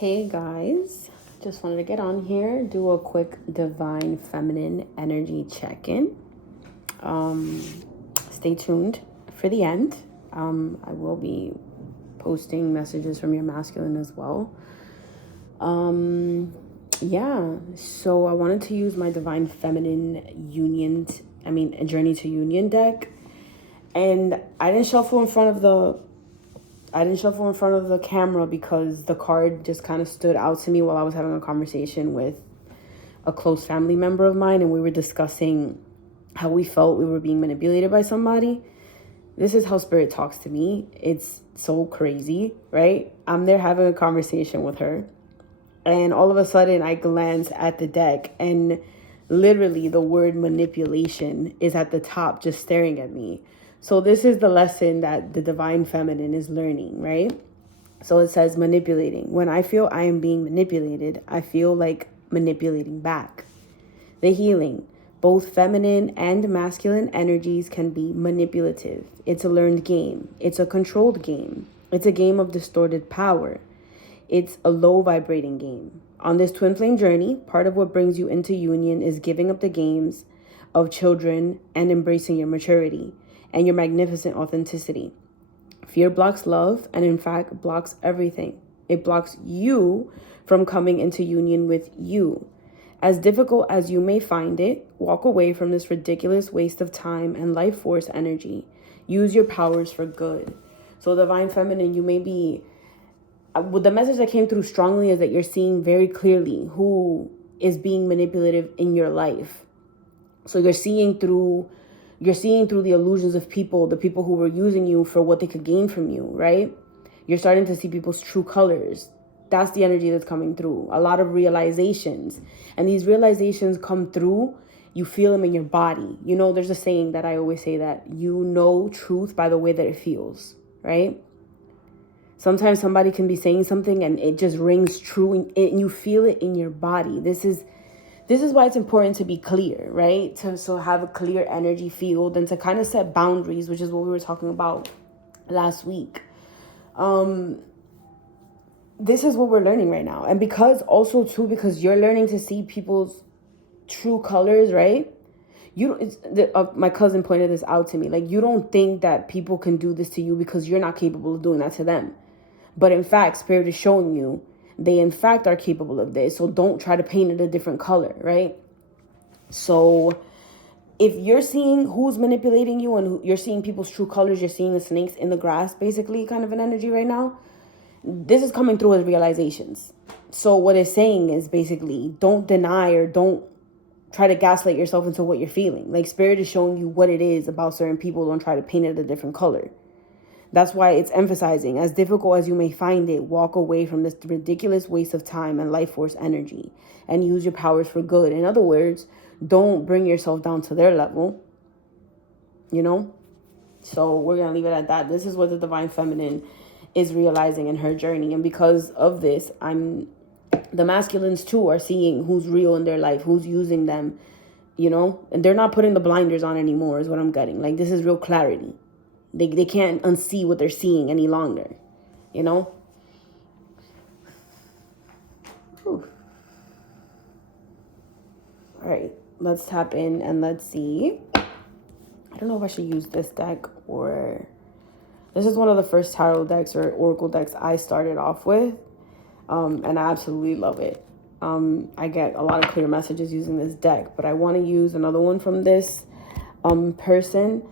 Hey guys, just wanted to get on here, do a quick divine feminine energy check-in. Um, Stay tuned for the end. I will be posting messages from your masculine as well. Yeah, so I wanted to use my divine feminine a journey to union deck, and I didn't shuffle in front of the camera because the card just kind of stood out to me while I was having a conversation with a close family member of mine, and we were discussing how we felt we were being manipulated by somebody. This is how spirit talks to me. It's so crazy, right? I'm there having a conversation with her, and all of a sudden I glance at the deck, and literally the word manipulation is at the top just staring at me. So this is the lesson that the divine feminine is learning, right? So it says manipulating. When I feel I am being manipulated, I feel like manipulating back. The healing. Both feminine and masculine energies can be manipulative. It's a learned game. It's a controlled game. It's a game of distorted power. It's a low vibrating game. On this twin flame journey, part of what brings you into union is giving up the games of children and embracing your maturity and your magnificent authenticity. Fear blocks love and in fact blocks everything. It blocks you from coming into union with you. As difficult as you may find it, walk away from this ridiculous waste of time and life force energy. Use your powers for good. So divine feminine, you may be, the message that came through strongly is that you're seeing very clearly who is being manipulative in your life. So you're seeing through the illusions of people, the people who were using you for what they could gain from you, right? You're starting to see people's true colors. That's the energy that's coming through. A lot of realizations. And these realizations come through, you feel them in your body. You know, there's a saying that I always say that you know truth by the way that it feels, right? Sometimes somebody can be saying something and it just rings true and you feel it in your body. This is why it's important to be clear, right? To have a clear energy field and to kind of set boundaries, which is what we were talking about last week. This is what we're learning right now. And because you're learning to see people's true colors, right? My cousin pointed this out to me. Like, you don't think that people can do this to you because you're not capable of doing that to them. But in fact, Spirit is showing you they in fact are capable of this. So don't try to paint it a different color, right? So if you're seeing who's manipulating you and you're seeing people's true colors, you're seeing the snakes in the grass, basically, kind of an energy right now. This is coming through as realizations. So what it's saying is basically don't deny or don't try to gaslight yourself into what you're feeling. Like, Spirit is showing you what it is about certain people. Don't try to paint it a different color. That's why it's emphasizing, as difficult as you may find it, walk away from this ridiculous waste of time and life force energy and use your powers for good. In other words, don't bring yourself down to their level, you know? So we're going to leave it at that. This is what the divine feminine is realizing in her journey. And because of this, the masculines too are seeing who's real in their life, who's using them, you know? And they're not putting the blinders on anymore is what I'm getting. Like, this is real clarity. They can't unsee what they're seeing any longer, you know? Whew. All right, let's tap in and let's see. I don't know if I should use this deck or... This is one of the first tarot decks or oracle decks I started off with, and I absolutely love it. I get a lot of clear messages using this deck, but I want to use another one from this person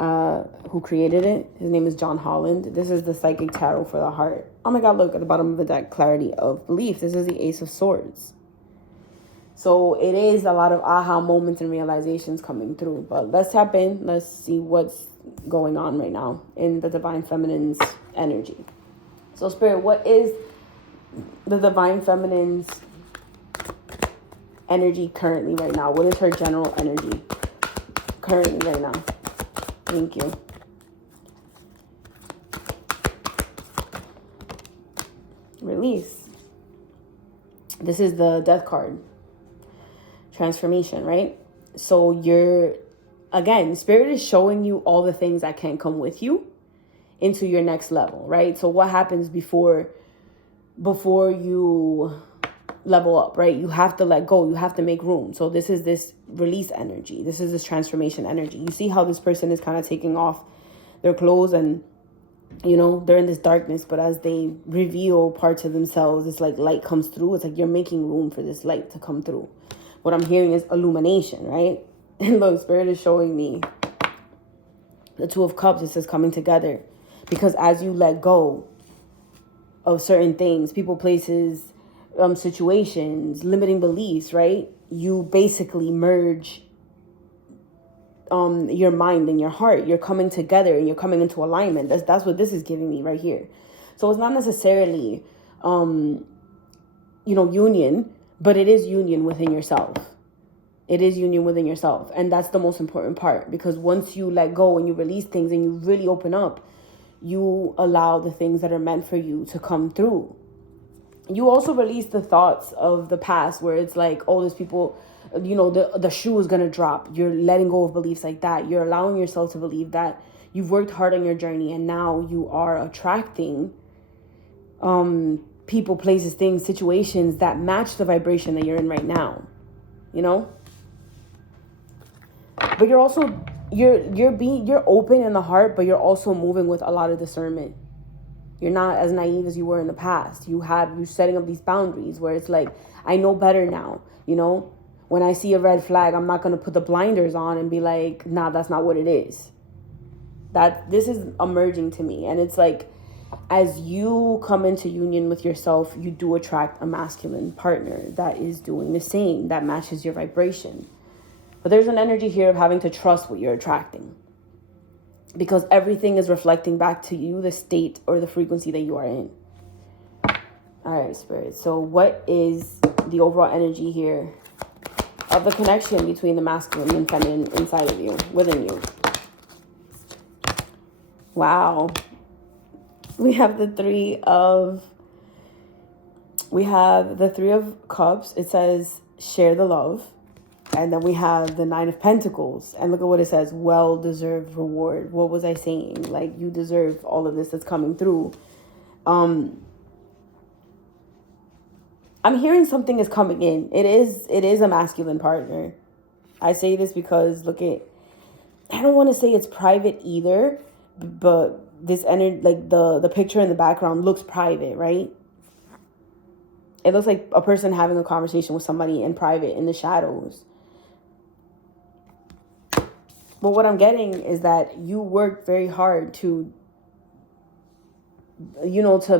who created it. His name is John Holland. This is the Psychic Tarot for the Heart. Oh my God, look at the bottom of the deck, Clarity of Belief. This is the Ace of Swords. So it is a lot of aha moments and realizations coming through. But let's tap in. Let's see what's going on right now in the Divine Feminine's energy. So Spirit, what is the Divine Feminine's energy currently right now? What is her general energy currently right now? Thank you. Release. This is the Death card. Transformation, right? So again, Spirit is showing you all the things that can come with you into your next level, right? So what happens before before you level up, right? You have to let go. You have to make room. So this is this release energy. This is this transformation energy. You see how this person is kind of taking off their clothes and, you know, they're in this darkness, but as they reveal parts of themselves, it's like light comes through. It's like you're making room for this light to come through. What I'm hearing is illumination, right? And look, Spirit is showing me the Two of Cups. It says coming together. Because as you let go of certain things, people, places, situations, limiting beliefs, right? You basically merge your mind and your heart. You're coming together and you're coming into alignment. That's what this is giving me right here. So it's not necessarily union, but it is union within yourself. It is union within yourself. And that's the most important part, because once you let go and you release things and you really open up, you allow the things that are meant for you to come through. You also release the thoughts of the past where it's like, oh, there's people, the shoe is going to drop. You're letting go of beliefs like that. You're allowing yourself to believe that you've worked hard on your journey and now you are attracting people, places, things, situations that match the vibration that you're in right now, But you're also, you're open in the heart, but you're also moving with a lot of discernment. You're not as naive as you were in the past. You're setting up these boundaries where it's like, I know better now, When I see a red flag, I'm not going to put the blinders on and be like, nah, that's not what it is. This is emerging to me. And it's like, as you come into union with yourself, you do attract a masculine partner that is doing the same, that matches your vibration. But there's an energy here of having to trust what you're attracting, because everything is reflecting back to you the state or the frequency that you are in. All right, Spirit. So what is the overall energy here of the connection between the masculine and feminine inside of you, within you? Wow. We have the Three of Cups. It says share the love. And then we have the Nine of Pentacles. And look at what it says. Well-deserved reward. What was I saying? Like, you deserve all of this that's coming through. I'm hearing something is coming in. It is a masculine partner. I say this because, I don't want to say it's private either, but this energy, like the picture in the background looks private, right? It looks like a person having a conversation with somebody in private in the shadows. But what I'm getting is that you worked very hard to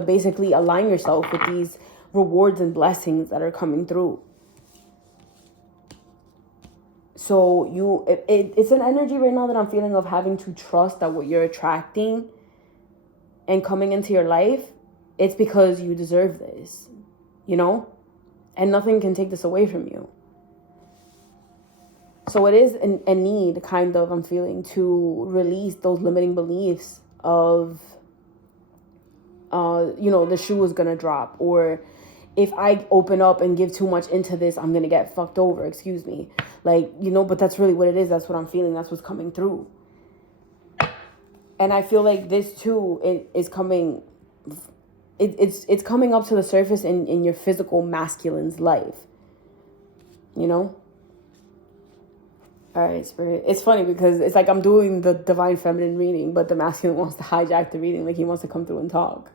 basically align yourself with these rewards and blessings that are coming through. So it's an energy right now that I'm feeling of having to trust that what you're attracting and coming into your life, it's because you deserve this, and nothing can take this away from you. So it is a need, kind of, I'm feeling, to release those limiting beliefs of, the shoe is going to drop. Or if I open up and give too much into this, I'm going to get fucked over, excuse me. But that's really what it is. That's what I'm feeling. That's what's coming through. And I feel like this, too, is coming... It's coming up to the surface in your physical masculine's life. All right, Spirit. It's funny because it's like I'm doing the divine feminine reading, but the masculine wants to hijack the reading. Like, he wants to come through and talk.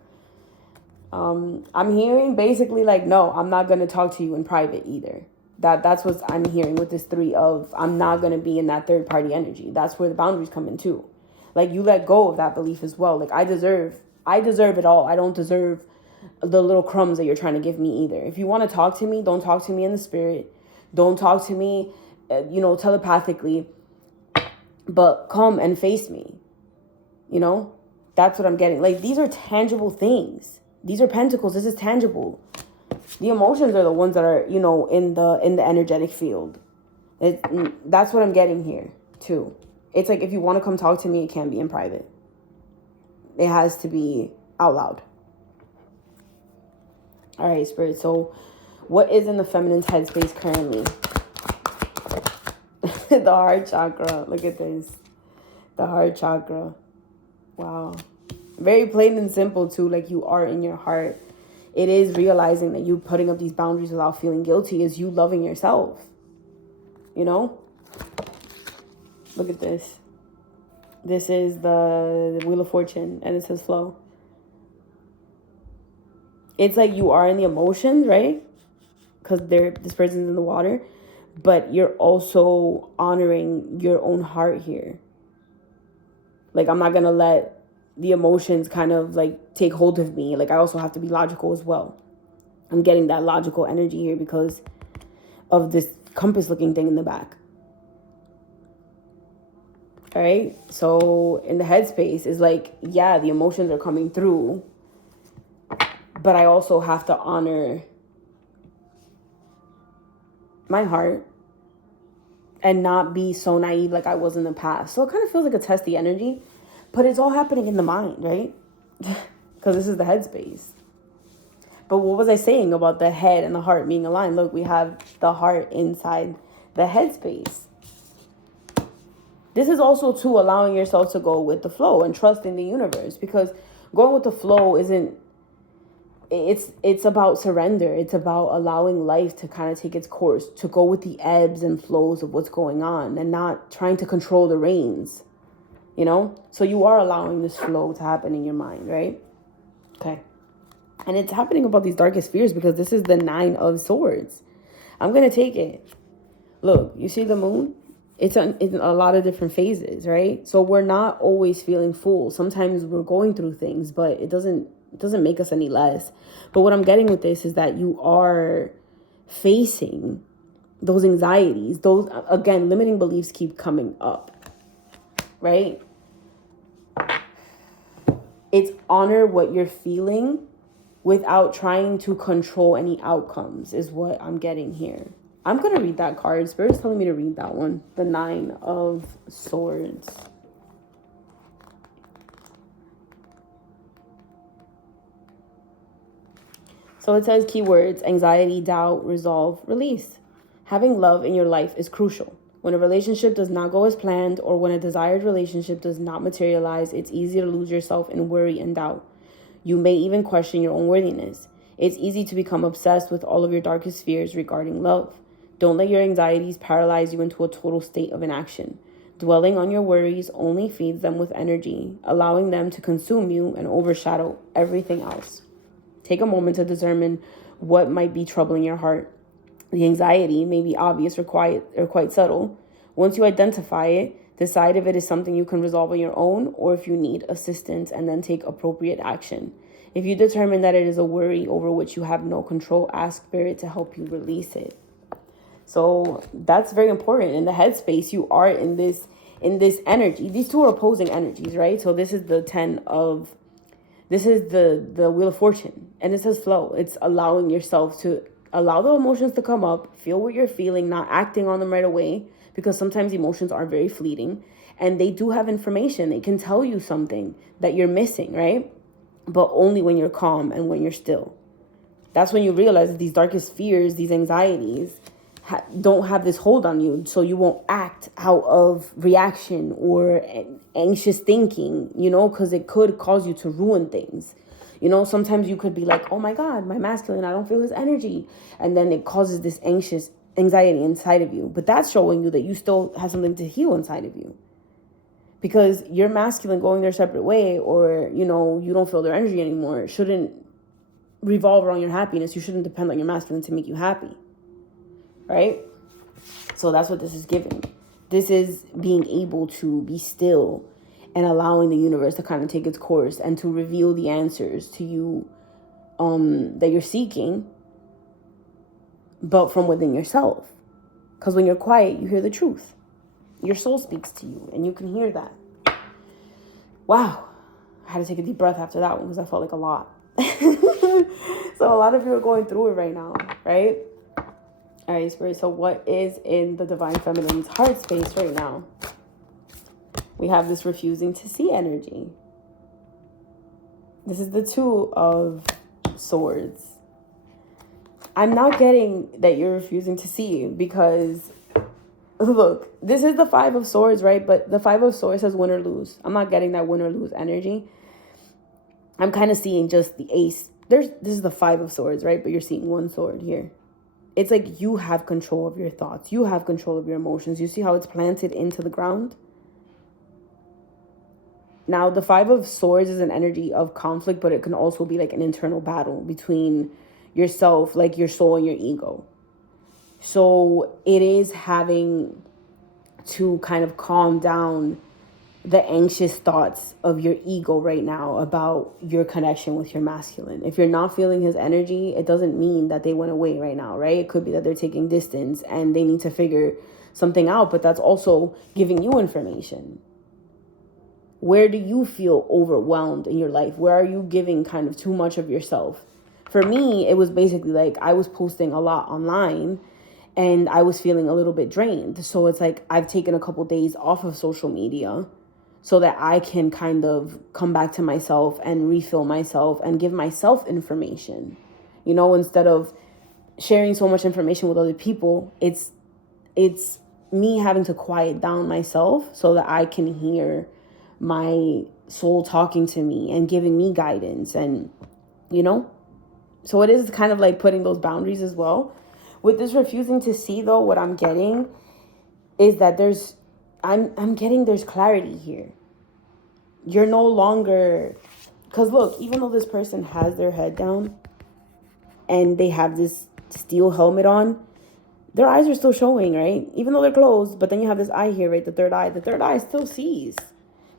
I'm hearing basically like, no, I'm not going to talk to you in private either. That's what I'm hearing with this Three of, I'm not going to be in that third party energy. That's where the boundaries come in too. Like, you let go of that belief as well. Like, I deserve it all. I don't deserve the little crumbs that you're trying to give me either. If you want to talk to me, don't talk to me in the spirit. Don't talk to me telepathically, but come and face me. That's what I'm getting. Like, these are tangible things. These are pentacles. This is tangible. The emotions are the ones that are, in the energetic field. That's what I'm getting here too. It's like, if you want to come talk to me, it can't be in private. It has to be out loud. All right, Spirit. So what is in the feminine's headspace currently? The heart chakra. Look at this. The heart chakra. Wow. Very plain and simple too. Like, you are in your heart. it is realizing that you putting up these boundaries without feeling guilty is you loving yourself. You know? Look at this. This is the Wheel of Fortune, and it says flow. It's like you are in the emotions, right? Because this person's in the water, but you're also honoring your own heart here. Like, I'm not gonna let the emotions kind of like take hold of me. Like, I also have to be logical as well. I'm getting that logical energy here because of this compass looking thing in the back. All right, so in the headspace is like, yeah, the emotions are coming through, but I also have to honor my heart and not be so naive like I was in the past. So it kind of feels like a testy energy, but it's all happening in the mind, right? Because this is the headspace. But what was I saying about the head and the heart being aligned? Look, we have the heart inside the headspace. This is also too allowing yourself to go with the flow and trusting the universe, because going with the flow it's about surrender. It's about allowing life to kind of take its course, to go with the ebbs and flows of what's going on and not trying to control the reins, you know? So you are allowing this flow to happen in your mind, right? Okay. And it's happening about these darkest fears because this is the 9 of Swords. I'm going to take it. Look, you see the moon? It's in a lot of different phases, right? So we're not always feeling full. Sometimes we're going through things, but it doesn't make us any less. But what I'm getting with this is that you are facing those anxieties. Those, again, limiting beliefs keep coming up, right? It's honor what you're feeling without trying to control any outcomes is what I'm getting here. I'm going to read that card. Spirit's telling me to read that one. The 9 of Swords. So it says keywords: anxiety, doubt, resolve, release. Having love in your life is crucial. When a relationship does not go as planned, or when a desired relationship does not materialize, it's easy to lose yourself in worry and doubt. You may even question your own worthiness. It's easy to become obsessed with all of your darkest fears regarding love. Don't let your anxieties paralyze you into a total state of inaction. Dwelling on your worries only feeds them with energy, allowing them to consume you and overshadow everything else. Take a moment to determine what might be troubling your heart. The anxiety may be obvious or quite subtle. Once you identify it, decide if it is something you can resolve on your own or if you need assistance, and then take appropriate action. If you determine that it is a worry over which you have no control, ask Spirit to help you release it. So that's very important. In the headspace, you are in this energy. These two are opposing energies, right? So this is the Wheel of Fortune, and it says flow. It's allowing yourself to allow the emotions to come up, feel what you're feeling, not acting on them right away, because sometimes emotions are very fleeting and they do have information. They can tell you something that you're missing, right? But only when you're calm and when you're still. That's when you realize that these darkest fears, these anxieties, don't have this hold on you, so you won't act out of reaction or anxious thinking, you know, because it could cause you to ruin things. You know, sometimes you could be like, oh my God, my masculine, I don't feel his energy. And then it causes this anxiety inside of you. But that's showing you that you still have something to heal inside of you. Because your masculine going their separate way, or, you know, you don't feel their energy anymore, shouldn't revolve around your happiness. You shouldn't depend on your masculine to make you happy. Right? So that's what this is giving. This is being able to be still and allowing the universe to kind of take its course and to reveal the answers to you that you're seeking, but from within yourself. Because when you're quiet, you hear the truth. Your soul speaks to you and you can hear that. Wow. I had to take a deep breath after that one because I felt like a lot. So a lot of you are going through it right now, right? All right, Spirit, so what is in the Divine Feminine's heart space right now? We have this refusing to see energy. This is the 2 of Swords. I'm not getting that you're refusing to see, because, look, this is the 5 of Swords, right? But the 5 of Swords says win or lose. I'm not getting that win or lose energy. I'm kind of seeing just the Ace this is the Five of Swords, right? But you're seeing one sword here. It's like you have control of your thoughts. You have control of your emotions. You see how it's planted into the ground? Now, the Five of Swords is an energy of conflict, but it can also be like an internal battle between yourself, like your soul and your ego. So it is having to kind of calm down the anxious thoughts of your ego right now about your connection with your masculine. If you're not feeling his energy, it doesn't mean that they went away right now, right? It could be that they're taking distance and they need to figure something out, but that's also giving you information. Where do you feel overwhelmed in your life? Where are you giving kind of too much of yourself? For me, it was basically like I was posting a lot online and I was feeling a little bit drained. So it's like I've taken a couple days off of social media so that I can kind of come back to myself and refill myself and give myself information. You know, instead of sharing so much information with other people, it's me having to quiet down myself so that I can hear my soul talking to me and giving me guidance. And, you know, so it is kind of like putting those boundaries as well. With this refusing to see, though, what I'm getting is that there's clarity here. You're no longer, because look, even though this person has their head down and they have this steel helmet on, their eyes are still showing, right? Even though they're closed, but then you have this eye here, right? The third eye still sees,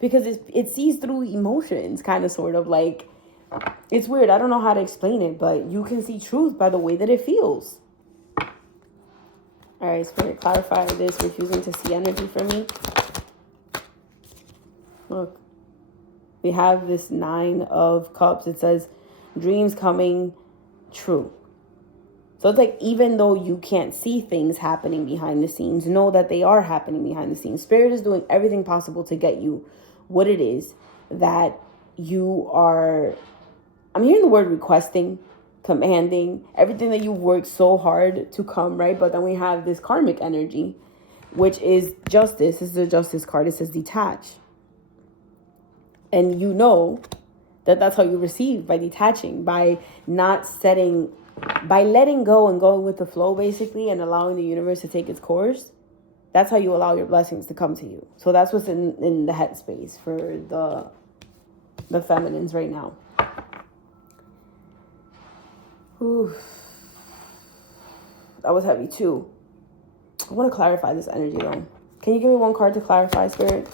because it sees through emotions, kind of, sort of. Like, it's weird. I don't know how to explain it, but you can see truth by the way that it feels. All right, Spirit, clarify this refusing to see energy for me. Look, we have this Nine of Cups. It says dreams coming true. So it's like, even though you can't see things happening behind the scenes, know that they are happening behind the scenes. Spirit is doing everything possible to get you what it is that you are. I'm hearing the word requesting, commanding, everything that you worked so hard to come, right? But then we have this karmic energy, which is justice. This is the Justice card. It says detach. And you know that that's how you receive, by detaching, by not setting, by letting go and going with the flow, basically, and allowing the universe to take its course. That's how you allow your blessings to come to you. So that's what's in the headspace for the feminines right now. Ooh, that was heavy too. I want to clarify this energy though. Can you give me one card to clarify, Spirit?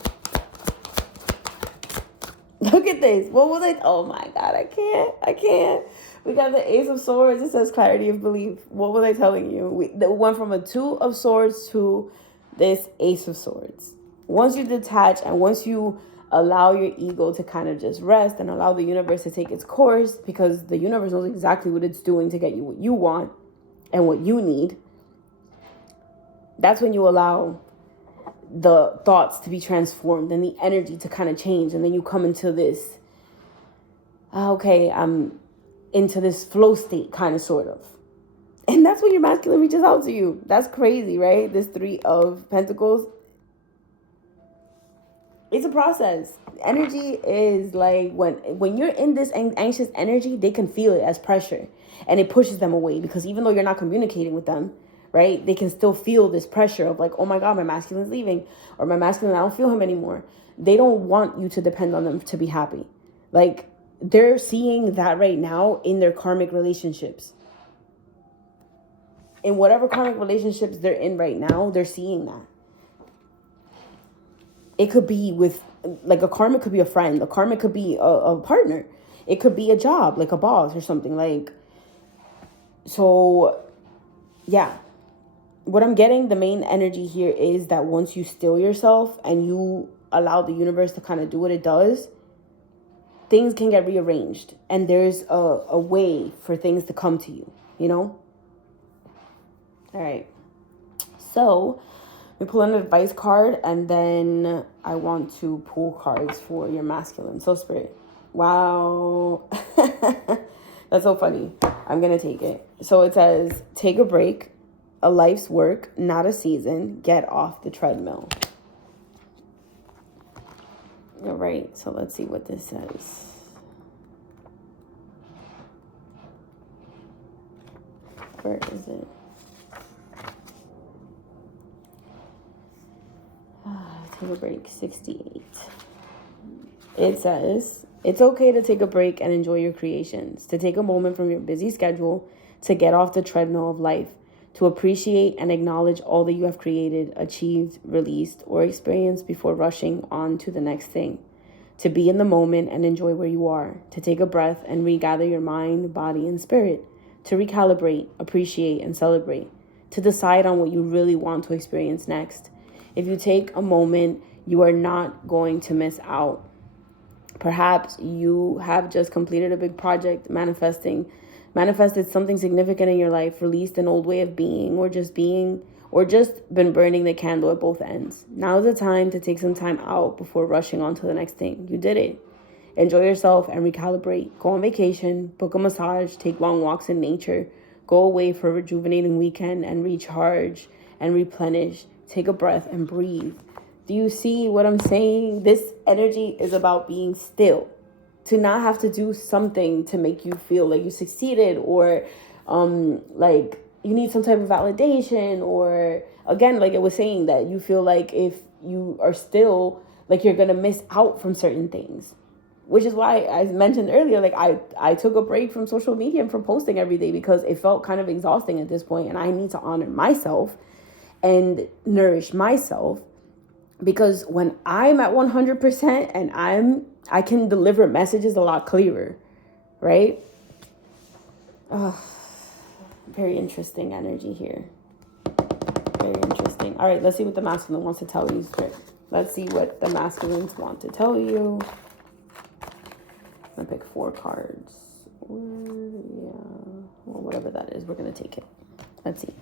Look at this. What was it? Oh my God, I can't. We got the Ace of Swords. It says clarity of belief. What was I telling you? We went from a Two of Swords to this Ace of Swords. Once you detach and once you allow your ego to kind of just rest and allow the universe to take its course, because the universe knows exactly what it's doing to get you what you want and what you need, that's when you allow the thoughts to be transformed and the energy to kind of change. And then you come into this, okay, I'm into this flow state, kind of, sort of. And that's when your masculine reaches out to you. That's crazy, right? This Three of Pentacles. It's a process. Energy is like, when you're in this anxious energy, they can feel it as pressure. And it pushes them away, because even though you're not communicating with them, right, they can still feel this pressure of like, oh my God, my masculine's leaving, or my masculine, I don't feel him anymore. They don't want you to depend on them to be happy. Like, they're seeing that right now in their karmic relationships. In whatever karmic relationships they're in right now, they're seeing that. It could be with, like, a karmic could be a friend. A karmic could be a partner. It could be a job, like a boss or something. Like, so, yeah. What I'm getting, the main energy here is that once you still yourself and you allow the universe to kind of do what it does, things can get rearranged. And there's a way for things to come to you, you know? All right. So we pull an advice card, and then I want to pull cards for your masculine. So, Spirit. Wow. That's so funny. I'm going to take it. So it says, take a break. A life's work, not a season. Get off the treadmill. All right, so let's see what this says. Where is it? Take a break, 68. It says, it's okay to take a break and enjoy your creations, to take a moment from your busy schedule, to get off the treadmill of life, to appreciate and acknowledge all that you have created, achieved, released, or experienced before rushing on to the next thing. To be in the moment and enjoy where you are, to take a breath and regather your mind, body, and spirit, to recalibrate, appreciate, and celebrate, to decide on what you really want to experience next. If you take a moment, you are not going to miss out. Perhaps you have just completed a big project, manifested something significant in your life, released an old way of being, or just been burning the candle at both ends. Now is the time to take some time out before rushing on to the next thing. You did it. Enjoy yourself and recalibrate. Go on vacation, book a massage, take long walks in nature, go away for a rejuvenating weekend and recharge and replenish. Take a breath and breathe. Do you see what I'm saying? This energy is about being still. To not have to do something to make you feel like you succeeded, or like you need some type of validation, or again, like it was saying, that you feel like if you are still, like you're going to miss out from certain things. Which is why I mentioned earlier, like I took a break from social media and from posting every day, because it felt kind of exhausting at this point, and I need to honor myself and nourish myself. Because when I'm at 100% and I can deliver messages a lot clearer, right? Very interesting energy here. Very interesting. All right, let's see what the masculine wants to tell you. Let's see what the masculines want to tell you. I'm gonna pick 4 cards. Well, whatever that is, we're gonna take it. Let's see.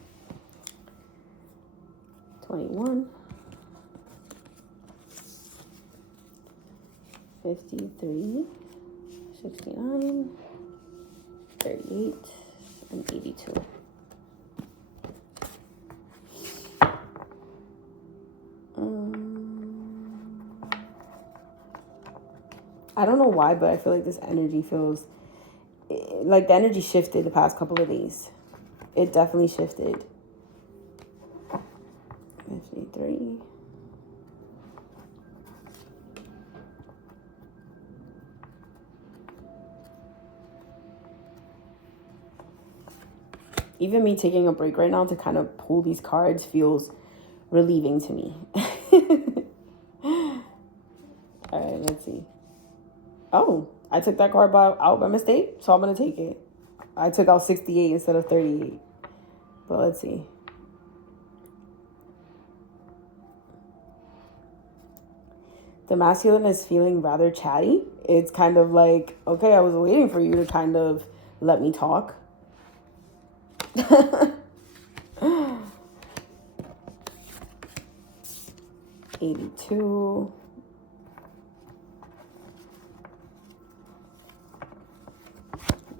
21. 53, 69, 38, and 82. I don't know why, but I feel like this energy feels like the energy shifted the past couple of days. It definitely shifted. 53. Even me taking a break right now to kind of pull these cards feels relieving to me. All right, let's see. Oh, I took that card out by mistake, so I'm going to take it. I took out 68 instead of 38. But let's see. The masculine is feeling rather chatty. It's kind of like, okay, I was waiting for you to kind of let me talk. 82.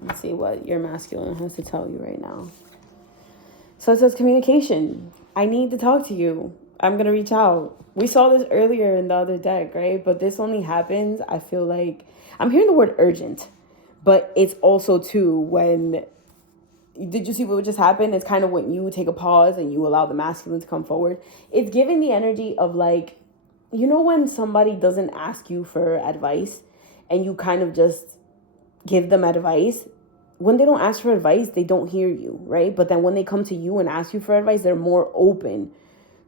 Let's see what your masculine has to tell you right now. So it says communication. I need to talk to you. I'm going to reach out. We saw this earlier in the other deck, right? But this only happens, I feel like, I'm hearing the word urgent, but it's also too when, did you see what just happened? It's kind of when you take a pause and you allow the masculine to come forward. It's giving the energy of like, you know, when somebody doesn't ask you for advice and you kind of just give them advice. When they don't ask for advice, they don't hear you, right? But then when they come to you and ask you for advice, they're more open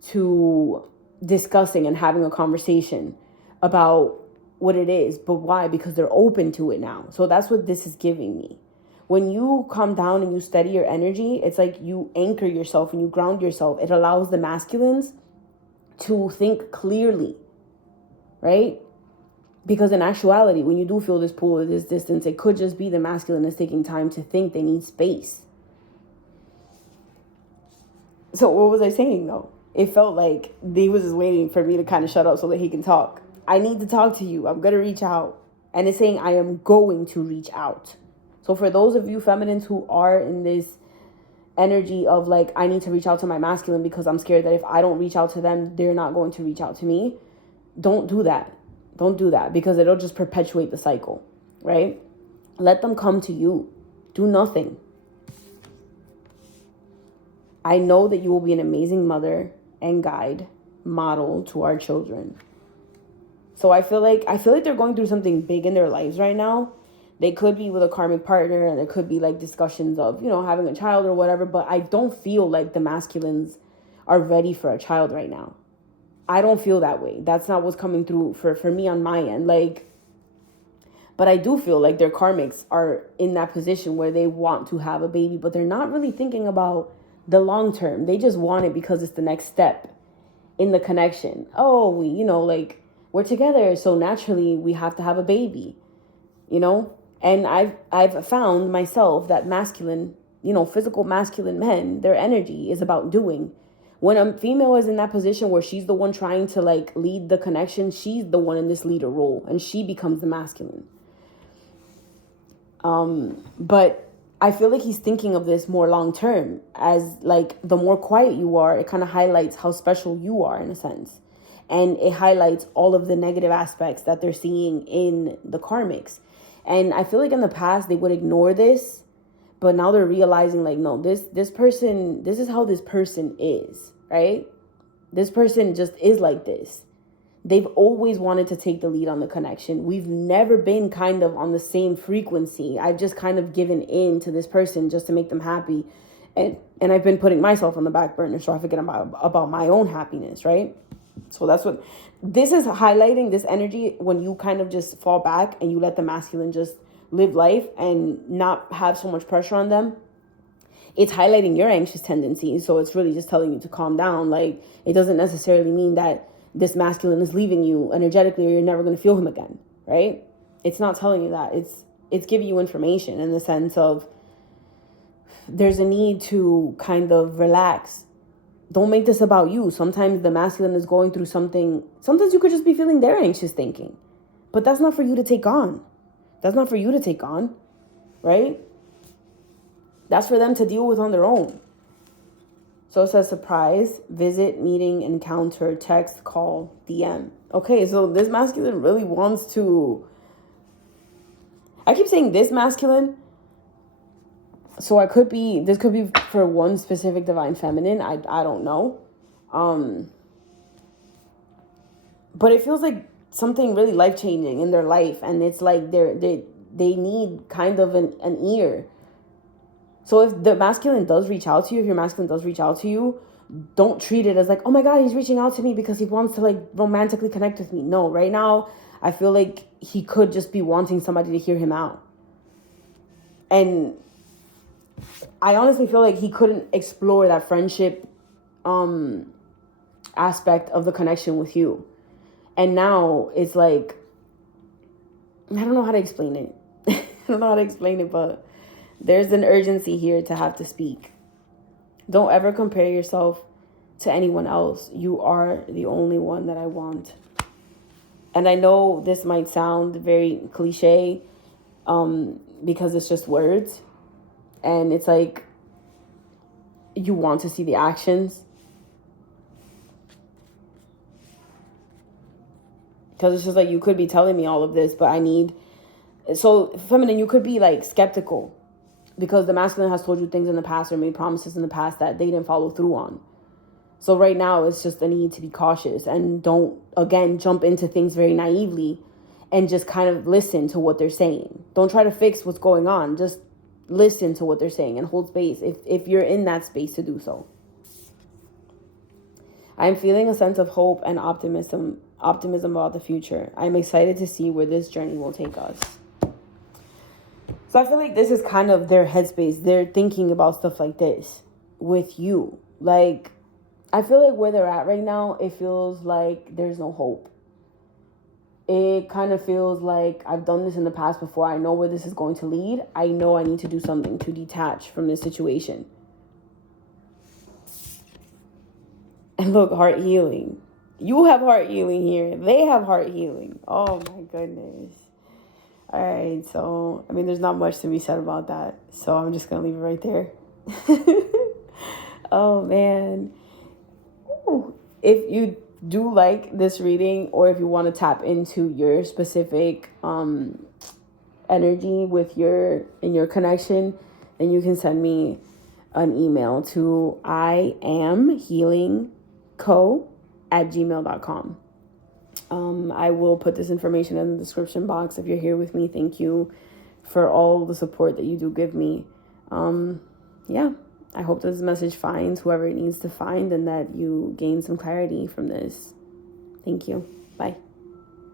to discussing and having a conversation about what it is. But why? Because they're open to it now. So that's what this is giving me. When you calm down and you steady your energy, it's like you anchor yourself and you ground yourself. It allows the masculines to think clearly, right? Because in actuality, when you do feel this pull or this distance, it could just be the masculine is taking time to think. They need space. So what was I saying though? It felt like they was just waiting for me to kind of shut up so that he can talk. I need to talk to you. I'm going to reach out. And it's saying I am going to reach out. So for those of you feminines who are in this energy of like, I need to reach out to my masculine because I'm scared that if I don't reach out to them, they're not going to reach out to me. Don't do that. Don't do that because it'll just perpetuate the cycle, right? Let them come to you. Do nothing. I know that you will be an amazing mother and guide, model to our children. So I feel like they're going through something big in their lives right now. They could be with a karmic partner, and there could be like discussions of, having a child or whatever, but I don't feel like the masculines are ready for a child right now. I don't feel that way. That's not what's coming through for me on my end. But I do feel like their karmics are in that position where they want to have a baby, but they're not really thinking about the long term. They just want it because it's the next step in the connection. Oh, we're together, so naturally we have to have a baby, And I've found myself that masculine, physical masculine men, their energy is about doing. When a female is in that position where she's the one trying to lead the connection, she's the one in this leader role, and she becomes the masculine. But I feel like he's thinking of this more long term, as the more quiet you are, it kind of highlights how special you are in a sense. And it highlights all of the negative aspects that they're seeing in the karmics. And I feel like in the past they would ignore this, but now they're realizing no, this person, this is how this person is, right? This person just is like this. They've always wanted to take the lead on the connection. We've never been kind of on the same frequency. I've just kind of given in to this person just to make them happy. And I've been putting myself on the back burner so I forget about my own happiness, right? So that's what this is highlighting, this energy, when you kind of just fall back and you let the masculine just live life and not have so much pressure on them. It's highlighting your anxious tendencies. So it's really just telling you to calm down. It doesn't necessarily mean that this masculine is leaving you energetically or you're never going to feel him again, right? It's not telling you that. It's giving you information in the sense of there's a need to kind of relax. Don't make this about you. Sometimes the masculine is going through something. Sometimes you could just be feeling their anxious thinking. But that's not for you to take on. That's not for you to take on, right? That's for them to deal with on their own. So it says surprise, visit, meeting, encounter, text, call, DM. Okay, so this masculine really wants to... I keep saying this masculine. So this could be for one specific divine feminine. I don't know. But it feels like something really life-changing in their life. And it's like they need kind of an ear. So if the masculine does reach out to you, if your masculine does reach out to you, don't treat it as oh my God, he's reaching out to me because he wants to romantically connect with me. No, right now, I feel like he could just be wanting somebody to hear him out. And I honestly feel like he couldn't explore that friendship aspect of the connection with you. And now it's I don't know how to explain it. I don't know how to explain it, but there's an urgency here to have to speak. Don't ever compare yourself to anyone else. You are the only one that I want. And I know this might sound very cliche because it's just words. And it's you want to see the actions. Because it's just you could be telling me all of this, but I need... So, feminine, you could be skeptical. Because the masculine has told you things in the past or made promises in the past that they didn't follow through on. So right now, it's just a need to be cautious and don't, again, jump into things very naively and just kind of listen to what they're saying. Don't try to fix what's going on. Just listen to what they're saying and hold space if you're in that space to do so. I'm feeling a sense of hope and optimism about the future. I'm excited to see where this journey will take us. So I feel like this is kind of their headspace. They're thinking about stuff like this with you. I feel like where they're at right now, it feels like there's no hope. It kind of feels like I've done this in the past before. I know where this is going to lead. I know I need to do something to detach from this situation. And look, heart healing. You have heart healing here. They have heart healing. Oh my goodness. All right, so, there's not much to be said about that. So I'm just going to leave it right there. Oh, man. Ooh. If you do like this reading, or if you want to tap into your specific energy in your connection, then you can send me an email to iamhealingco@gmail.com. I will put this information in the description box. If you're here with me, thank you for all the support that you do give me. Yeah, I hope this message finds whoever it needs to find and that you gain some clarity from this. Thank you. Bye.